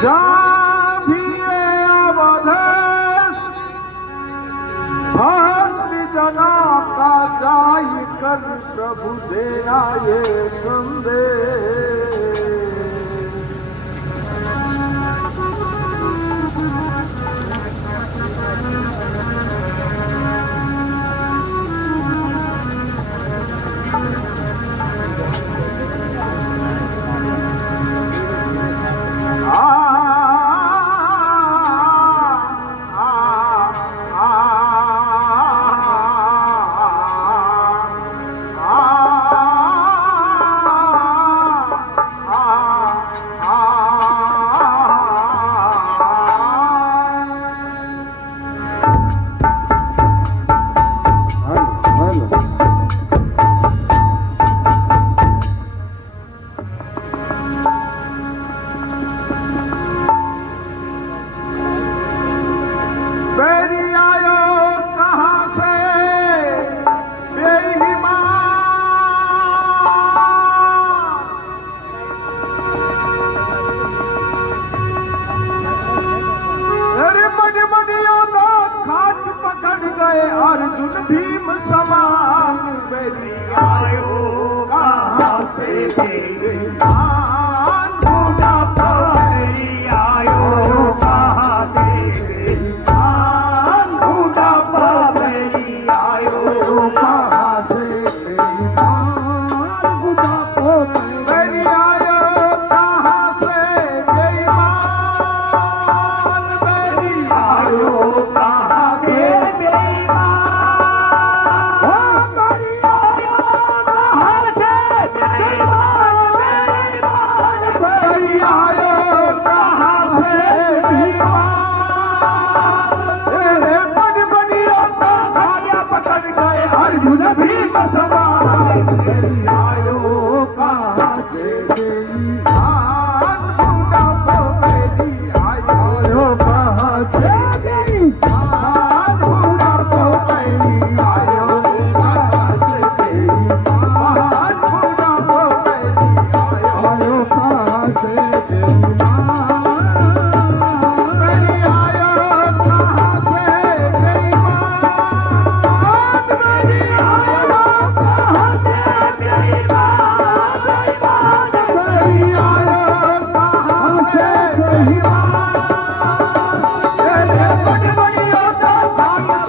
जहाँ भी ये अवधेश भक्ति जना का जाय कर प्रभु देना ये संदेश। अर्जुन भीम समान बेरी आयो कहाँ से बेईमान ढूंढा तो बेरी आयो कहाँ से बेईमान ढूंढा तो बेरी आयो कहाँ से बेईमान ढूंढा तो बेरी आयो कहाँ से बेईमान बेरी आयो कहाँ से अर्जुन भीम समान बेरी आयो कहाँ से बेईमान ढूंढा तो बेरी आयो कहाँ से बेईमान ढूंढा तो बेरी आयो कहाँ से बेईमान ढूंढा तो बेरी आयो कहाँ से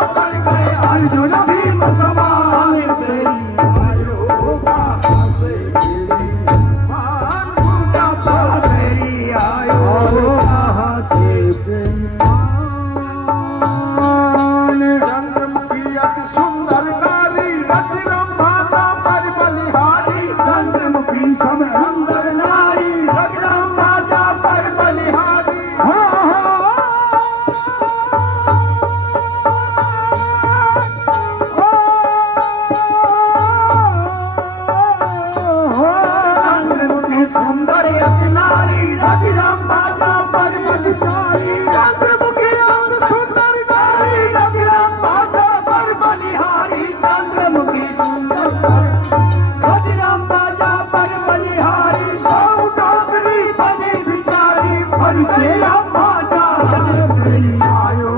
अर्जुन भीम समान बेरी आयो कहाँ से बेईमान ढूंढा तो बेरी आयो कहाँ से बेईमान। चंद्रमुखी अति सुंदर नारी रति रंभा पर बलिहारी चंद्रमुखी सब सुंदर नारी रति रंभा पर बलिहारी। सुंदर नारी रति रंभा पर बलिहारी चंद्रमुखी अति सुंदर नारी रति रंभा पर बलिहारी चंद्रमुखी सुंदर रति रंभा पर बलिहारी सौ डोगरी बनी बिचारी पर तेरा बाजा बेरी आयो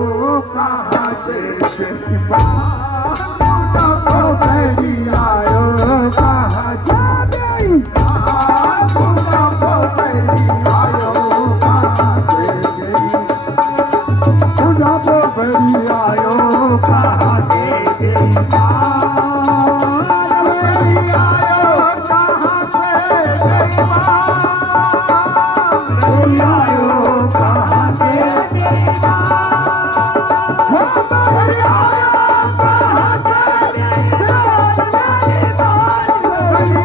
कहाँ से बेईमान ढूंढा तो बेरी आयो कहाँ से बेईमान ढूंढा तो बेरी आयो कहाँ से ढूंढा तो बेरी आयो कहाँ से बेईमान बेरी आयो कहाँ से बेईमान बेरी आयो कहाँ से बेईमान बेरी आयो कहाँ से बेईमान बेरी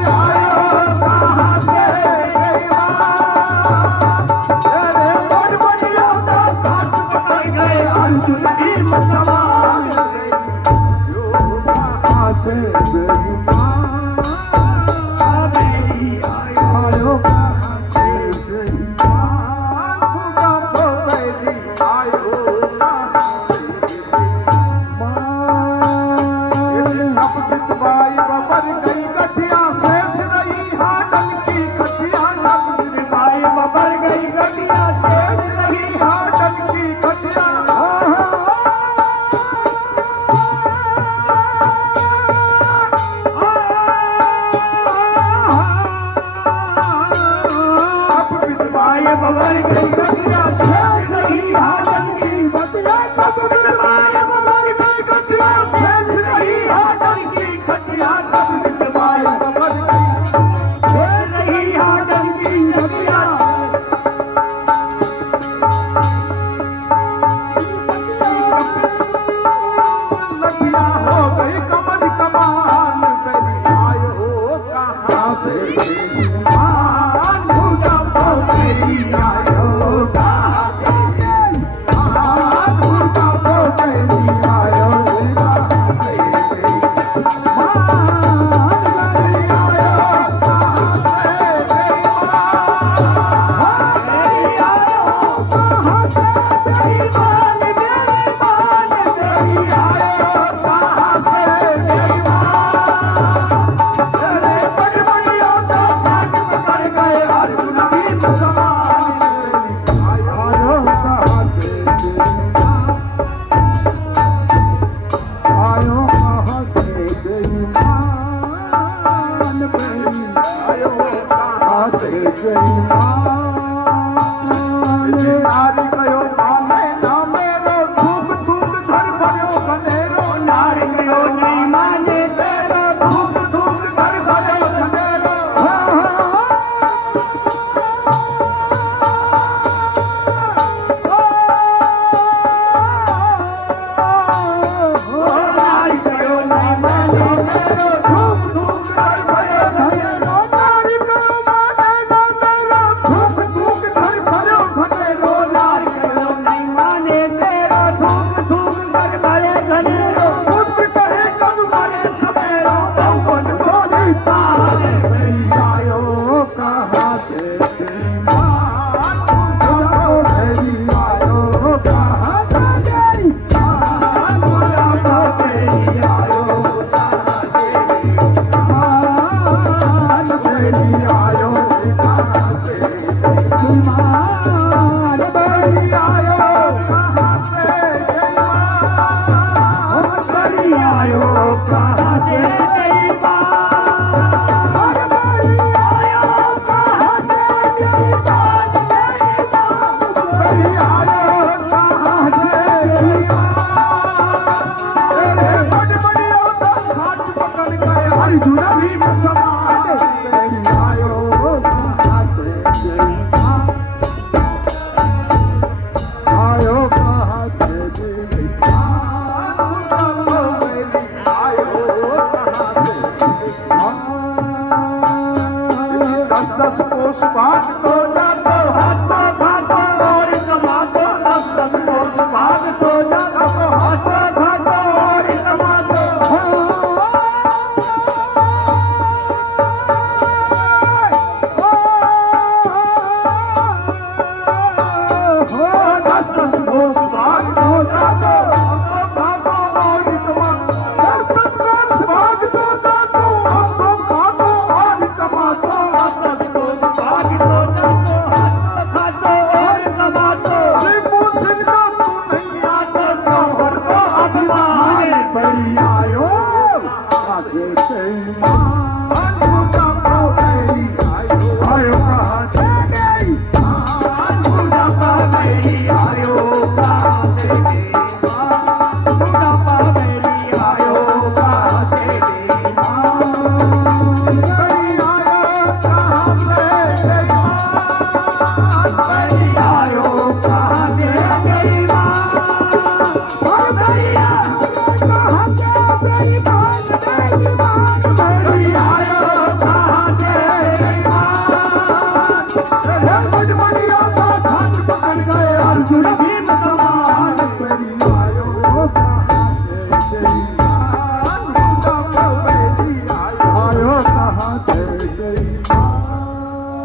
से बेईमान भूटा पोखरी आयो कहाँ से बेईमान भूटा पोखरी आयो कहाँ से बेईमान गरी आयो कहाँ से बेईमान गरी आयो कहाँ से बेईमान बेईमान गरी आयो कहाँ से बेईमान अरे बड़ बड़िया तो घाट पकड़ गए अर्जुन भीम समान आयो कहाँ से बेईमान आयो कहाँ से बेईमान आयो कहाँ से बेईमान नारी कयो माने ना मेरो थूक थूक घर भर्यो खनेरो नारी कयो नहीं माने तेरा थूक थूक घर भर्यो खनेरो नारी कयो नहीं माने तेरा थूक थूक घर भर्यो खनेरो नारी कयो माने ना तेरा थूक थूक घर भर्यो खनेरो नारी कयो नहीं माने तेरा थूक थूक घर भर्यो खनेरो पुत्र कहे कब मरे सवेरो बहुवन बोले तारे मेरी आयो कहाँ से बेईमान भूटा मेरी आयो कहाँ से बेईमान भूटा मेरी आयो कहाँ से बेईमान मेरी आयो कहाँ से बेईमान मेरी आयो कहाँ से बेईमान मेरी आयो कहाँ से बेईमान मेरी आयो कहाँ से बेईमान मेरी आयो कहाँ से बेईमान अरे बड़ बड़िया तो घाट पकड़ गए अर्जुन भीम समान मेरी आयो कहाँ से बेईमान आयो कहाँ से बेईमान मेरी आयो कहाँ से बेईमान 10-10 कोस बात तो जातो हंसता